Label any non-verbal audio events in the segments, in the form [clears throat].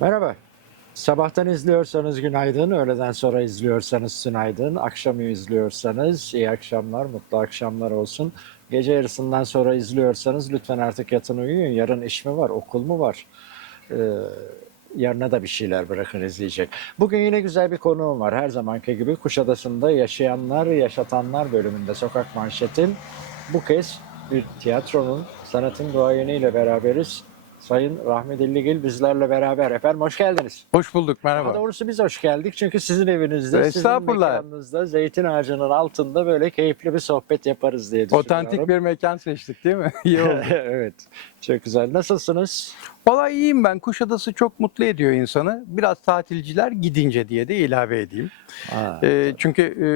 Merhaba. Sabahtan izliyorsanız günaydın, öğleden sonra izliyorsanız günaydın, akşamı izliyorsanız iyi akşamlar, mutlu akşamlar olsun. Gece yarısından sonra izliyorsanız lütfen artık yatın uyuyun. Yarın iş mi var, okul mu var? Ee, yarına da bir şeyler bırakın izleyecek. Bugün yine güzel bir konuğum var. Her zamanki gibi Kuşadası'nda yaşayanlar, yaşatanlar bölümünde sokak manşetin. Bu kez bir tiyatronun, sanatın duayeniyle beraberiz. Sayın Rahmi Dilligil bizlerle beraber. Efendim hoş geldiniz. Hoş bulduk Daha merhaba. doğrusu biz hoş geldik çünkü sizin evinizde, sizin mekanınızda, zeytin ağacının altında böyle keyifli bir sohbet yaparız diye düşünüyorum. Otantik bir mekan seçtik değil mi? [laughs] İyi oldu. [laughs] evet, çok güzel. Nasılsınız? Valla iyiyim ben. Kuşadası çok mutlu ediyor insanı. Biraz tatilciler gidince diye de ilave edeyim. Aa, Ee, çünkü e,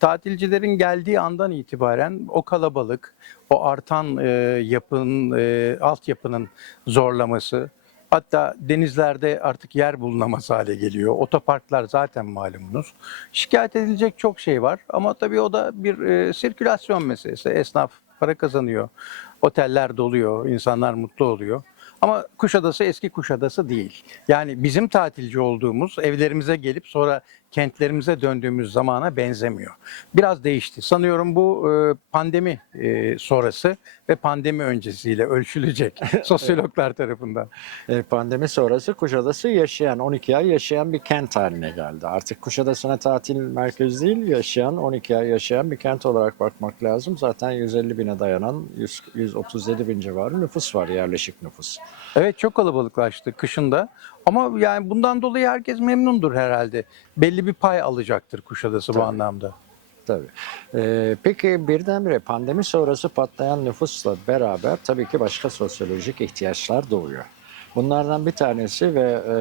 tatilcilerin geldiği andan itibaren o kalabalık, o artan e, yapının, e, altyapının zorlaması, hatta denizlerde artık yer bulunamaz hale geliyor. Otoparklar zaten malumunuz. Şikayet edilecek çok şey var ama tabii o da bir e, sirkülasyon meselesi. Esnaf para kazanıyor, oteller doluyor, insanlar mutlu oluyor. Ama Kuşadası eski Kuşadası değil. Yani bizim tatilci olduğumuz evlerimize gelip sonra kentlerimize döndüğümüz zamana benzemiyor. Biraz değişti. Sanıyorum bu e, pandemi e, sonrası ve pandemi öncesiyle ölçülecek [laughs] sosyologlar tarafından. e, pandemi sonrası Kuşadası yaşayan, 12 ay yaşayan bir kent haline geldi. Artık Kuşadası'na tatil merkezi değil, yaşayan, 12 ay yaşayan bir kent olarak bakmak lazım. Zaten 150 bine dayanan 100, 137 bin civarı nüfus var, yerleşik nüfus. Evet çok kalabalıklaştı kışında. Ama yani bundan dolayı herkes memnundur herhalde. Belli bir pay alacaktır Kuşadası bu Tabii. anlamda. Tabii. Ee, peki birdenbire pandemi sonrası patlayan nüfusla beraber tabii ki başka sosyolojik ihtiyaçlar doğuyor. Bunlardan bir tanesi ve e,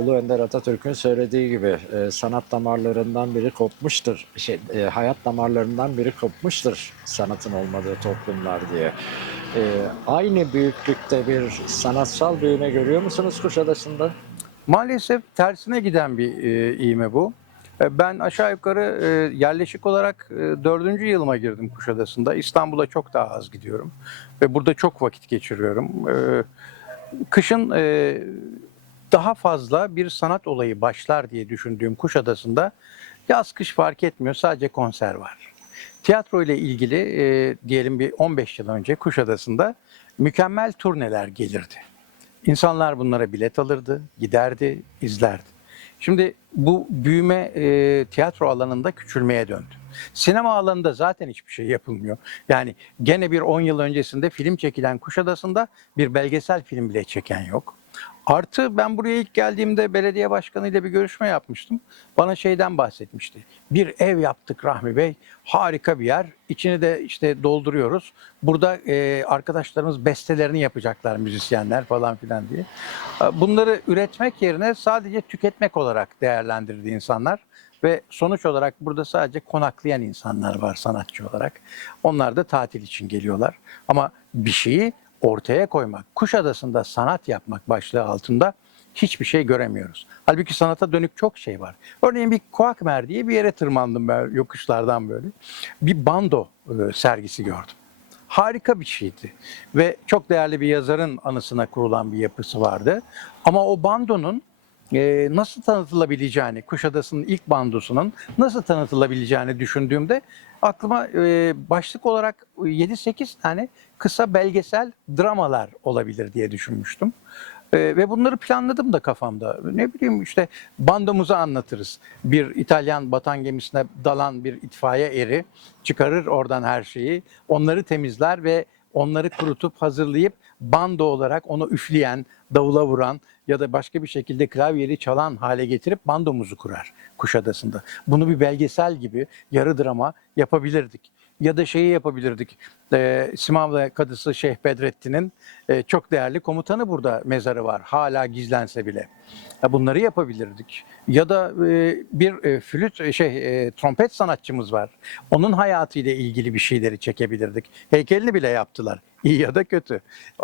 Ulu Önder Atatürk'ün söylediği gibi e, sanat damarlarından biri kopmuştur, şey, e, hayat damarlarından biri kopmuştur sanatın olmadığı toplumlar diye. E, aynı büyüklükte bir sanatsal büyüme görüyor musunuz Kuşadası'nda? Maalesef tersine giden bir e, iğme bu. E, Ben aşağı yukarı e, yerleşik olarak e, dördüncü yılıma girdim Kuşadası'nda. İstanbul'a çok daha az gidiyorum ve burada çok vakit geçiriyorum. E, Kışın e, daha fazla bir sanat olayı başlar diye düşündüğüm Kuşadası'nda yaz kış fark etmiyor sadece konser var. Tiyatro ile ilgili e, diyelim bir 15 yıl önce Kuşadası'nda mükemmel turneler gelirdi. İnsanlar bunlara bilet alırdı, giderdi, izlerdi. Şimdi bu büyüme e, tiyatro alanında küçülmeye döndü. Sinema alanında zaten hiçbir şey yapılmıyor. Yani gene bir 10 yıl öncesinde film çekilen Kuşadası'nda bir belgesel film bile çeken yok. Artı ben buraya ilk geldiğimde belediye başkanıyla bir görüşme yapmıştım. Bana şeyden bahsetmişti. Bir ev yaptık Rahmi Bey. Harika bir yer. İçini de işte dolduruyoruz. Burada e, arkadaşlarımız bestelerini yapacaklar müzisyenler falan filan diye. E, Bunları üretmek yerine sadece tüketmek olarak değerlendirdi insanlar. Ve sonuç olarak burada sadece konaklayan insanlar var sanatçı olarak. Onlar da tatil için geliyorlar. Ama bir şeyi ortaya koymak, Kuşadası'nda sanat yapmak başlığı altında hiçbir şey göremiyoruz. Halbuki sanata dönük çok şey var. Örneğin bir Kuakmer diye bir yere tırmandım ben yokuşlardan böyle. Bir bando e, sergisi gördüm. Harika bir şeydi ve çok değerli bir yazarın anısına kurulan bir yapısı vardı. Ama o bandonun e, nasıl tanıtılabileceğini, Kuşadası'nın ilk bandosunun nasıl tanıtılabileceğini düşündüğümde aklıma e, başlık olarak 7-8 tane kısa belgesel dramalar olabilir diye düşünmüştüm. E, ve bunları planladım da kafamda. Ne bileyim işte bandomuzu anlatırız. Bir İtalyan batan gemisine dalan bir itfaiye eri çıkarır oradan her şeyi. Onları temizler ve onları kurutup hazırlayıp bando olarak onu üfleyen, davula vuran ya da başka bir şekilde klavyeli çalan hale getirip bandomuzu kurar Kuşadası'nda. Bunu bir belgesel gibi yarı drama yapabilirdik. Ya da şeyi yapabilirdik. E, Simavlı Kadısı Şeyh Bedrettin'in e, çok değerli komutanı burada mezarı var. Hala gizlense bile. Ya bunları yapabilirdik. Ya da e, bir e, flüt e, şey e, trompet sanatçımız var. Onun hayatıyla ilgili bir şeyleri çekebilirdik. Heykelini bile yaptılar. İyi ya da kötü.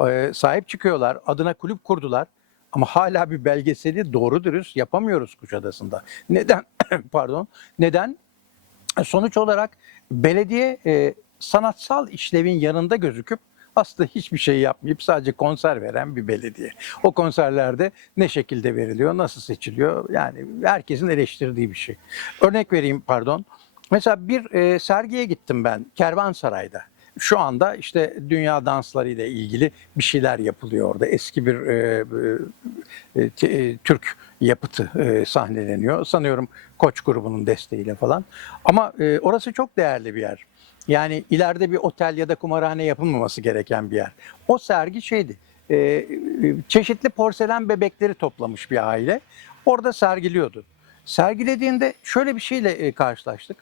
E, sahip çıkıyorlar. Adına kulüp kurdular. Ama hala bir belgeseli doğru dürüst yapamıyoruz Kuşadası'nda. Neden? [clears throat] Pardon. Neden? Sonuç olarak belediye e, sanatsal işlevin yanında gözüküp aslında hiçbir şey yapmayıp sadece konser veren bir belediye. O konserlerde ne şekilde veriliyor, nasıl seçiliyor yani herkesin eleştirdiği bir şey. Örnek vereyim pardon. Mesela bir e, sergiye gittim ben Kervansaray'da. Şu anda işte dünya dansları ile ilgili bir şeyler yapılıyor orada. Eski bir e, e, e, Türk yapıtı e, sahneleniyor. Sanıyorum Koç grubunun desteğiyle falan. Ama e, orası çok değerli bir yer. Yani ileride bir otel ya da kumarhane yapılmaması gereken bir yer. O sergi şeydi. e, e, çeşitli porselen bebekleri toplamış bir aile. Orada sergiliyordu. Sergilediğinde şöyle bir şeyle e, karşılaştık.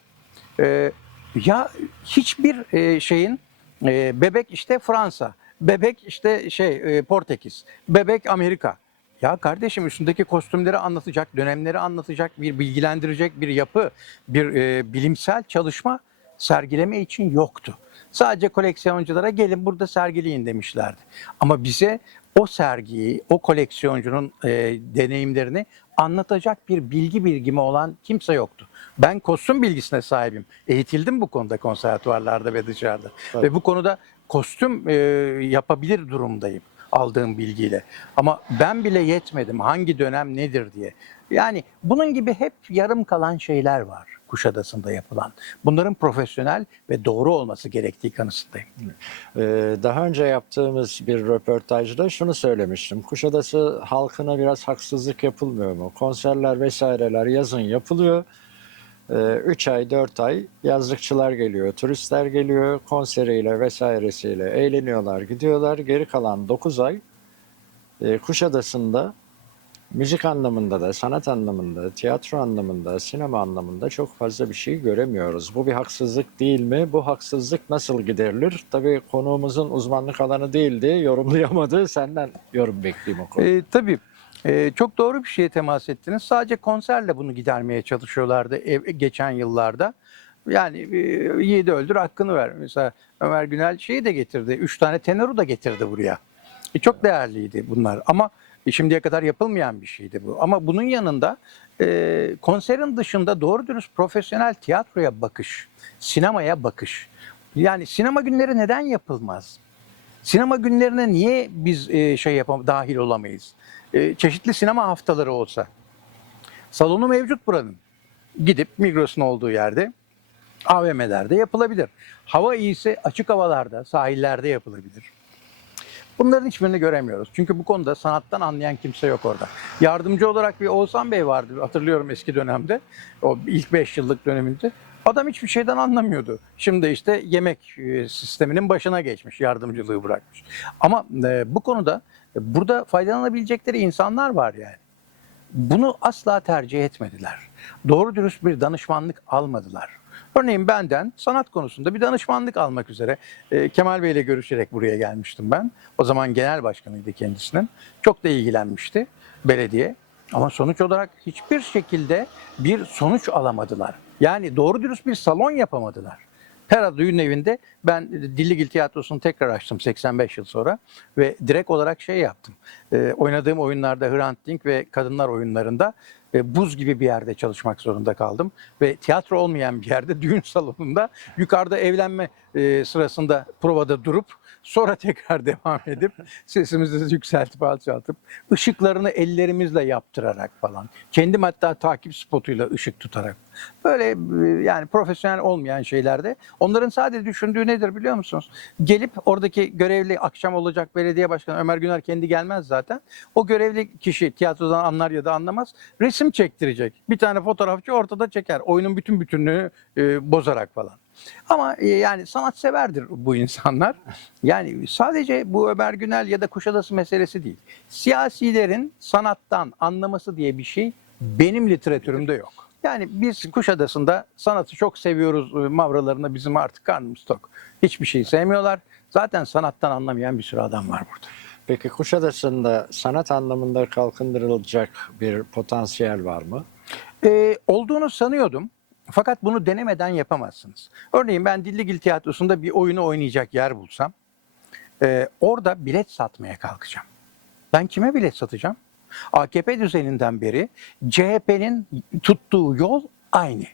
E, ya hiçbir e, şeyin e, bebek işte Fransa, bebek işte şey e, Portekiz, bebek Amerika. Ya kardeşim üstündeki kostümleri anlatacak, dönemleri anlatacak, bir bilgilendirecek bir yapı, bir e, bilimsel çalışma sergileme için yoktu. Sadece koleksiyonculara gelin burada sergileyin demişlerdi. Ama bize o sergiyi, o koleksiyoncunun e, deneyimlerini anlatacak bir bilgi birikimi olan kimse yoktu. Ben kostüm bilgisine sahibim. Eğitildim bu konuda konservatuvarlarda ve dışarıda. Evet. Ve bu konuda kostüm e, yapabilir durumdayım aldığım bilgiyle. Ama ben bile yetmedim hangi dönem nedir diye. Yani bunun gibi hep yarım kalan şeyler var Kuşadası'nda yapılan. Bunların profesyonel ve doğru olması gerektiği kanısındayım. Ee, daha önce yaptığımız bir röportajda şunu söylemiştim. Kuşadası halkına biraz haksızlık yapılmıyor mu? Konserler vesaireler yazın yapılıyor. 3 ay, 4 ay yazlıkçılar geliyor, turistler geliyor, konseriyle vesairesiyle eğleniyorlar, gidiyorlar. Geri kalan 9 ay e, Kuşadası'nda müzik anlamında da, sanat anlamında, tiyatro anlamında, sinema anlamında çok fazla bir şey göremiyoruz. Bu bir haksızlık değil mi? Bu haksızlık nasıl giderilir? Tabii konuğumuzun uzmanlık alanı değildi, yorumlayamadı. [laughs] Senden yorum bekleyeyim o konuda. E, tabii e, çok doğru bir şeye temas ettiniz. Sadece konserle bunu gidermeye çalışıyorlardı ev, geçen yıllarda. Yani e, yiğidi öldür hakkını ver. Mesela Ömer Günel şeyi de getirdi. Üç tane tenoru da getirdi buraya. E, çok değerliydi bunlar ama şimdiye kadar yapılmayan bir şeydi bu. Ama bunun yanında e, konserin dışında doğru dürüst profesyonel tiyatroya bakış, sinemaya bakış. Yani sinema günleri neden yapılmaz? Sinema günlerine niye biz e, şey yapam dahil olamayız? E, çeşitli sinema haftaları olsa. Salonu mevcut buranın. Gidip Migros'un olduğu yerde AVM'lerde yapılabilir. Hava iyiyse açık havalarda, sahillerde yapılabilir. Bunların hiçbirini göremiyoruz. Çünkü bu konuda sanattan anlayan kimse yok orada. Yardımcı olarak bir Oğuzhan Bey vardı hatırlıyorum eski dönemde. O ilk 5 yıllık döneminde. Adam hiçbir şeyden anlamıyordu. Şimdi işte yemek e, sisteminin başına geçmiş, yardımcılığı bırakmış. Ama e, bu konuda e, burada faydalanabilecekleri insanlar var yani. Bunu asla tercih etmediler. Doğru dürüst bir danışmanlık almadılar. Örneğin benden sanat konusunda bir danışmanlık almak üzere e, Kemal Bey ile görüşerek buraya gelmiştim ben. O zaman genel başkanıydı kendisinin. Çok da ilgilenmişti belediye. Ama sonuç olarak hiçbir şekilde bir sonuç alamadılar. Yani doğru dürüst bir salon yapamadılar. Pera Düğün Evi'nde ben Dilligil Tiyatrosu'nu tekrar açtım 85 yıl sonra ve direkt olarak şey yaptım. E, oynadığım oyunlarda Hrant Dink ve kadınlar oyunlarında e, buz gibi bir yerde çalışmak zorunda kaldım. Ve tiyatro olmayan bir yerde [laughs] düğün salonunda yukarıda evlenme e, sırasında provada durup sonra tekrar [laughs] devam edip sesimizi yükseltip alçaltıp ışıklarını ellerimizle yaptırarak falan. Kendim hatta takip spotuyla ışık tutarak. Böyle e, yani profesyonel olmayan şeylerde onların sadece düşündüğü nedir biliyor musunuz? Gelip oradaki görevli akşam olacak belediye başkanı Ömer Güner kendi gelmez zaten. O görevli kişi tiyatrodan anlar ya da anlamaz resim çektirecek. Bir tane fotoğrafçı ortada çeker. Oyunun bütün bütünlüğünü e, bozarak falan. Ama e, yani sanatseverdir bu insanlar. Yani sadece bu Ömer Günel ya da Kuşadası meselesi değil. Siyasilerin sanattan anlaması diye bir şey benim literatürümde yok. Yani biz Kuşadası'nda sanatı çok seviyoruz e, mavralarına bizim artık karnımız tok. Hiçbir şey sevmiyorlar. Zaten sanattan anlamayan bir sürü adam var burada. Peki Kuşadası'nda sanat anlamında kalkındırılacak bir potansiyel var mı? Ee, olduğunu sanıyordum. Fakat bunu denemeden yapamazsınız. Örneğin ben Dilligil Tiyatrosu'nda bir oyunu oynayacak yer bulsam e, orada bilet satmaya kalkacağım. Ben kime bilet satacağım? AKP düzeninden beri CHP'nin tuttuğu yol aynı.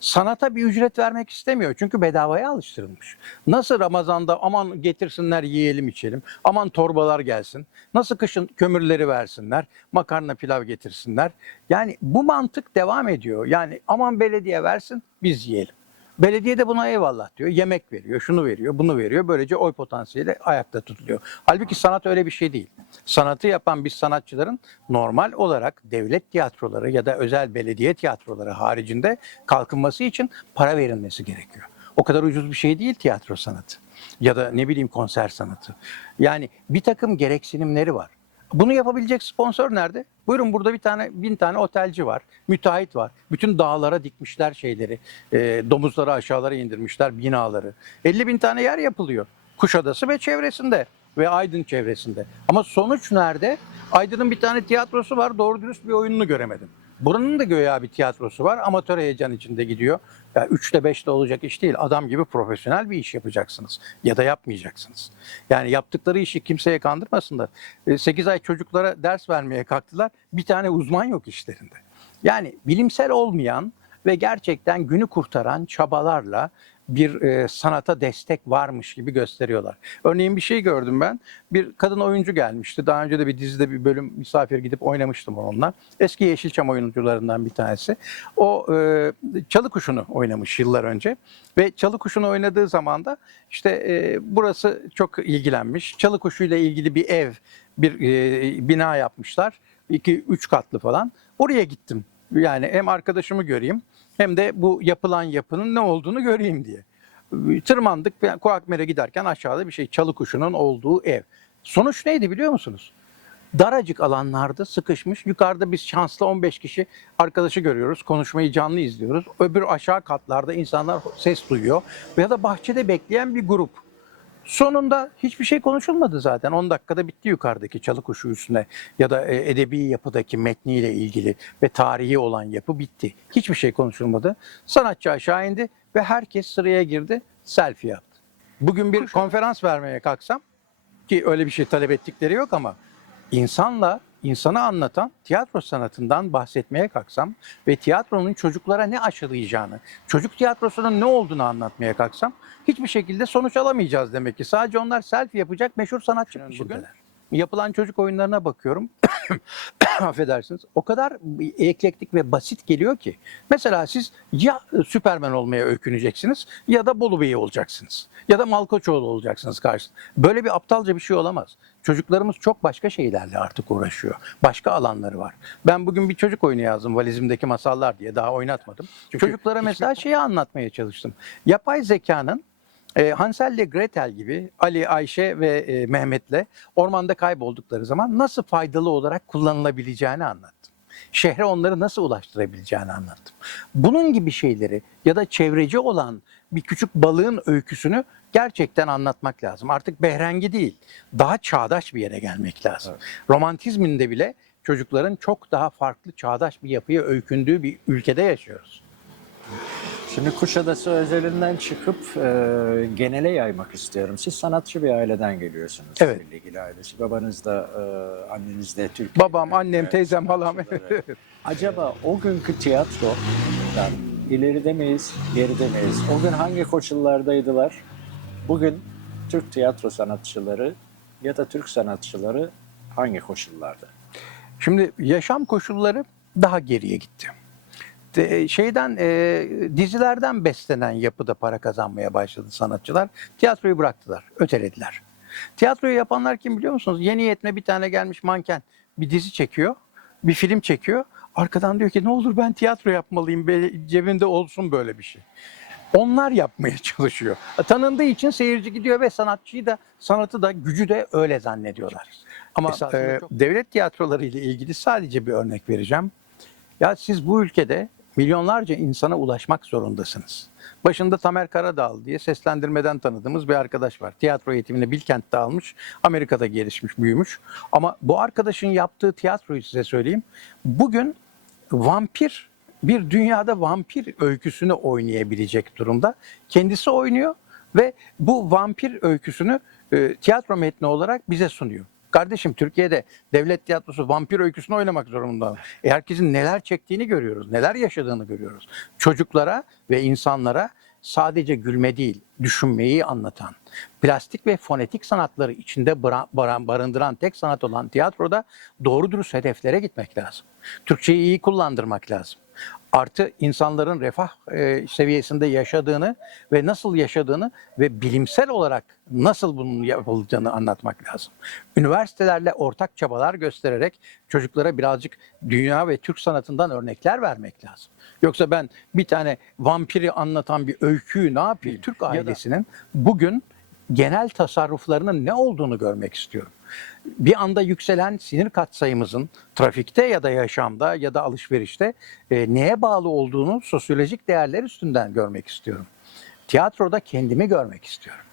Sanata bir ücret vermek istemiyor. Çünkü bedavaya alıştırılmış. Nasıl Ramazan'da aman getirsinler yiyelim içelim, aman torbalar gelsin, nasıl kışın kömürleri versinler, makarna pilav getirsinler. Yani bu mantık devam ediyor. Yani aman belediye versin biz yiyelim. Belediye de buna eyvallah diyor. Yemek veriyor, şunu veriyor, bunu veriyor. Böylece oy potansiyeli ayakta tutuluyor. Halbuki sanat öyle bir şey değil. Sanatı yapan biz sanatçıların normal olarak devlet tiyatroları ya da özel belediye tiyatroları haricinde kalkınması için para verilmesi gerekiyor. O kadar ucuz bir şey değil tiyatro sanatı ya da ne bileyim konser sanatı. Yani bir takım gereksinimleri var. Bunu yapabilecek sponsor nerede? Buyurun burada bir tane bin tane otelci var, müteahhit var. Bütün dağlara dikmişler şeyleri, e, domuzları aşağılara indirmişler binaları. 50 bin tane yer yapılıyor. Kuşadası ve çevresinde ve Aydın çevresinde. Ama sonuç nerede? Aydın'ın bir tane tiyatrosu var, doğru dürüst bir oyununu göremedim. Buranın da göya bir tiyatrosu var, amatör heyecan içinde gidiyor. Ya 3'te 5'te olacak iş değil. Adam gibi profesyonel bir iş yapacaksınız. Ya da yapmayacaksınız. Yani yaptıkları işi kimseye kandırmasınlar. 8 ay çocuklara ders vermeye kalktılar. Bir tane uzman yok işlerinde. Yani bilimsel olmayan ve gerçekten günü kurtaran çabalarla bir e, sanata destek varmış gibi gösteriyorlar. Örneğin bir şey gördüm ben. Bir kadın oyuncu gelmişti. Daha önce de bir dizide bir bölüm misafir gidip oynamıştım onunla. Eski Yeşilçam oyuncularından bir tanesi. O e, Çalı Kuşu'nu oynamış yıllar önce. Ve Çalı Kuşu'nu oynadığı zaman da işte e, burası çok ilgilenmiş. Çalı Kuşu ile ilgili bir ev, bir e, bina yapmışlar. 2-3 katlı falan. Oraya gittim. Yani hem arkadaşımı göreyim hem de bu yapılan yapının ne olduğunu göreyim diye. Tırmandık Kuakmer'e giderken aşağıda bir şey çalı kuşunun olduğu ev. Sonuç neydi biliyor musunuz? Daracık alanlarda sıkışmış. Yukarıda biz şanslı 15 kişi arkadaşı görüyoruz. Konuşmayı canlı izliyoruz. Öbür aşağı katlarda insanlar ses duyuyor. Ya da bahçede bekleyen bir grup. Sonunda hiçbir şey konuşulmadı zaten. 10 dakikada bitti yukarıdaki çalı kuşu üstüne ya da e, edebi yapıdaki metniyle ilgili ve tarihi olan yapı bitti. Hiçbir şey konuşulmadı. Sanatçı aşağı indi ve herkes sıraya girdi, selfie yaptı. Bugün bir konferans vermeye kalksam ki öyle bir şey talep ettikleri yok ama insanla insana anlatan tiyatro sanatından bahsetmeye kalksam ve tiyatronun çocuklara ne aşılayacağını, çocuk tiyatrosunun ne olduğunu anlatmaya kalksam hiçbir şekilde sonuç alamayacağız demek ki. Sadece onlar selfie yapacak meşhur sanatçı peşindeler. Yapılan çocuk oyunlarına bakıyorum. [coughs] Affedersiniz. O kadar eklektik ve basit geliyor ki. Mesela siz ya Süpermen olmaya öyküneceksiniz ya da Bolu Bey olacaksınız. Ya da Malkoçoğlu olacaksınız karşısında. Böyle bir aptalca bir şey olamaz. Çocuklarımız çok başka şeylerle artık uğraşıyor. Başka alanları var. Ben bugün bir çocuk oyunu yazdım valizimdeki masallar diye daha oynatmadım. Çocuklara mesela şeyi anlatmaya çalıştım. Yapay zekanın e, Hansel ile Gretel gibi Ali, Ayşe ve e, Mehmet'le ormanda kayboldukları zaman nasıl faydalı olarak kullanılabileceğini anlattım. Şehre onları nasıl ulaştırabileceğini anlattım. Bunun gibi şeyleri ya da çevreci olan bir küçük balığın öyküsünü gerçekten anlatmak lazım. Artık behrengi değil, daha çağdaş bir yere gelmek lazım. Romantizminde bile çocukların çok daha farklı çağdaş bir yapıya öykündüğü bir ülkede yaşıyoruz. Şimdi Kuşadası özelinden çıkıp e, genele yaymak istiyorum. Siz sanatçı bir aileden geliyorsunuz. Evet. Milli ilgili ailesi. Babanız da, e, anneniz de Türk. Babam, annem, teyzem, halam. Acaba o günkü tiyatrodan ileride miyiz, geride miyiz? O gün hangi koşullardaydılar? Bugün Türk tiyatro sanatçıları ya da Türk sanatçıları hangi koşullarda? Şimdi yaşam koşulları daha geriye gitti. De- şeyden e, dizilerden beslenen yapıda para kazanmaya başladı sanatçılar. Tiyatroyu bıraktılar, ötelediler. Tiyatroyu yapanlar kim biliyor musunuz? Yeni yetme bir tane gelmiş manken bir dizi çekiyor, bir film çekiyor. Arkadan diyor ki ne olur ben tiyatro yapmalıyım, cebimde olsun böyle bir şey. Onlar yapmaya [laughs] çalışıyor. Tanındığı için seyirci gidiyor ve sanatçıyı da sanatı da gücü de öyle zannediyorlar. Ama e, devlet tiyatroları ile ilgili sadece bir örnek vereceğim. Ya siz bu ülkede milyonlarca insana ulaşmak zorundasınız. Başında Tamer Karadağlı diye seslendirmeden tanıdığımız bir arkadaş var. Tiyatro eğitimini Bilkent'te almış, Amerika'da gelişmiş, büyümüş. Ama bu arkadaşın yaptığı tiyatroyu size söyleyeyim. Bugün vampir, bir dünyada vampir öyküsünü oynayabilecek durumda. Kendisi oynuyor ve bu vampir öyküsünü e, tiyatro metni olarak bize sunuyor. Kardeşim Türkiye'de devlet tiyatrosu vampir öyküsünü oynamak zorunda. E herkesin neler çektiğini görüyoruz, neler yaşadığını görüyoruz. Çocuklara ve insanlara sadece gülme değil, düşünmeyi anlatan, plastik ve fonetik sanatları içinde barındıran tek sanat olan tiyatroda doğru dürüst hedeflere gitmek lazım. Türkçeyi iyi kullandırmak lazım. Artı insanların refah e, seviyesinde yaşadığını ve nasıl yaşadığını ve bilimsel olarak nasıl bunun yapılacağını anlatmak lazım. Üniversitelerle ortak çabalar göstererek çocuklara birazcık dünya ve Türk sanatından örnekler vermek lazım. Yoksa ben bir tane vampiri anlatan bir öyküyü ne yapayım? Türk ailesinin bugün genel tasarruflarının ne olduğunu görmek istiyorum. Bir anda yükselen sinir katsayımızın trafikte ya da yaşamda ya da alışverişte e, neye bağlı olduğunu sosyolojik değerler üstünden görmek istiyorum. Tiyatroda kendimi görmek istiyorum.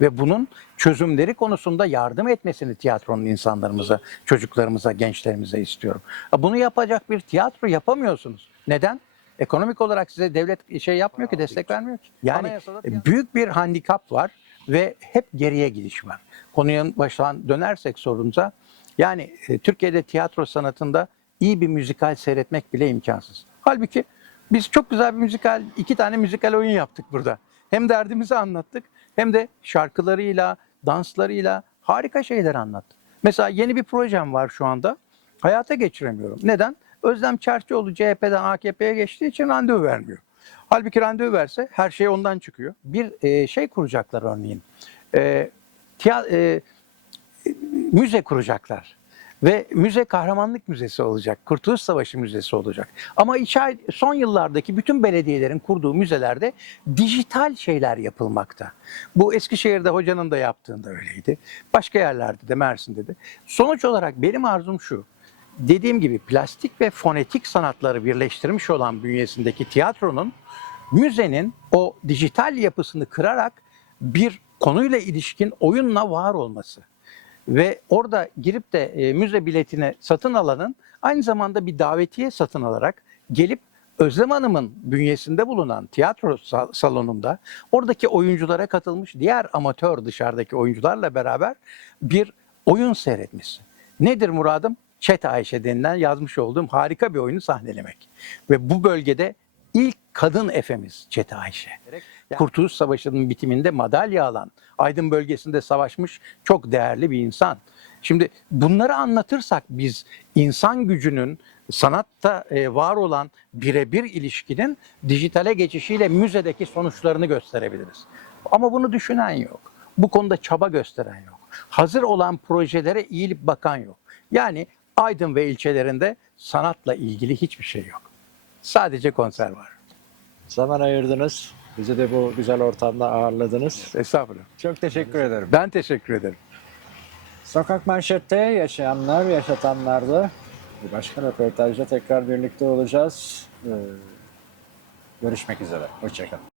Ve bunun çözümleri konusunda yardım etmesini tiyatronun insanlarımıza, çocuklarımıza, gençlerimize istiyorum. Bunu yapacak bir tiyatro yapamıyorsunuz. Neden? Ekonomik olarak size devlet şey yapmıyor ki, destek vermiyor ki. Yani büyük bir handikap var ve hep geriye gidiş var. Konuya baştan dönersek sorunuza, yani e, Türkiye'de tiyatro sanatında iyi bir müzikal seyretmek bile imkansız. Halbuki biz çok güzel bir müzikal, iki tane müzikal oyun yaptık burada. Hem derdimizi anlattık hem de şarkılarıyla, danslarıyla harika şeyler anlattık. Mesela yeni bir projem var şu anda. Hayata geçiremiyorum. Neden? Özlem Çerçioğlu CHP'den AKP'ye geçtiği için randevu vermiyor. Halbuki randevu verse her şey ondan çıkıyor. Bir e, şey kuracaklar örneğin. E, tiya- e, müze kuracaklar. Ve müze kahramanlık müzesi olacak. Kurtuluş Savaşı müzesi olacak. Ama içi- son yıllardaki bütün belediyelerin kurduğu müzelerde dijital şeyler yapılmakta. Bu Eskişehir'de hocanın da yaptığında öyleydi. Başka yerlerde de Mersin'de de. Sonuç olarak benim arzum şu. Dediğim gibi plastik ve fonetik sanatları birleştirmiş olan bünyesindeki tiyatronun müzenin o dijital yapısını kırarak bir konuyla ilişkin oyunla var olması ve orada girip de e, müze biletini satın alanın aynı zamanda bir davetiye satın alarak gelip Özlem Hanım'ın bünyesinde bulunan tiyatro sa- salonunda oradaki oyunculara katılmış diğer amatör dışarıdaki oyuncularla beraber bir oyun seyretmesi. Nedir muradım? Çet Ayşe denilen yazmış olduğum harika bir oyunu sahnelemek. Ve bu bölgede ilk kadın efemiz Çet Ayşe. Kurtuluş Savaşı'nın bitiminde madalya alan, Aydın bölgesinde savaşmış çok değerli bir insan. Şimdi bunları anlatırsak biz insan gücünün sanatta e, var olan birebir ilişkinin dijitale geçişiyle müzedeki sonuçlarını gösterebiliriz. Ama bunu düşünen yok. Bu konuda çaba gösteren yok. Hazır olan projelere eğilip bakan yok. Yani Aydın ve ilçelerinde sanatla ilgili hiçbir şey yok. Sadece konser var. Zaman ayırdınız. Bizi de bu güzel ortamda ağırladınız. Estağfurullah. Çok teşekkür ederim. Ben teşekkür ederim. Sokak Manşet'te yaşayanlar, yaşatanlarda bir başka röportajda tekrar birlikte olacağız. Ee, görüşmek üzere. Hoşçakalın.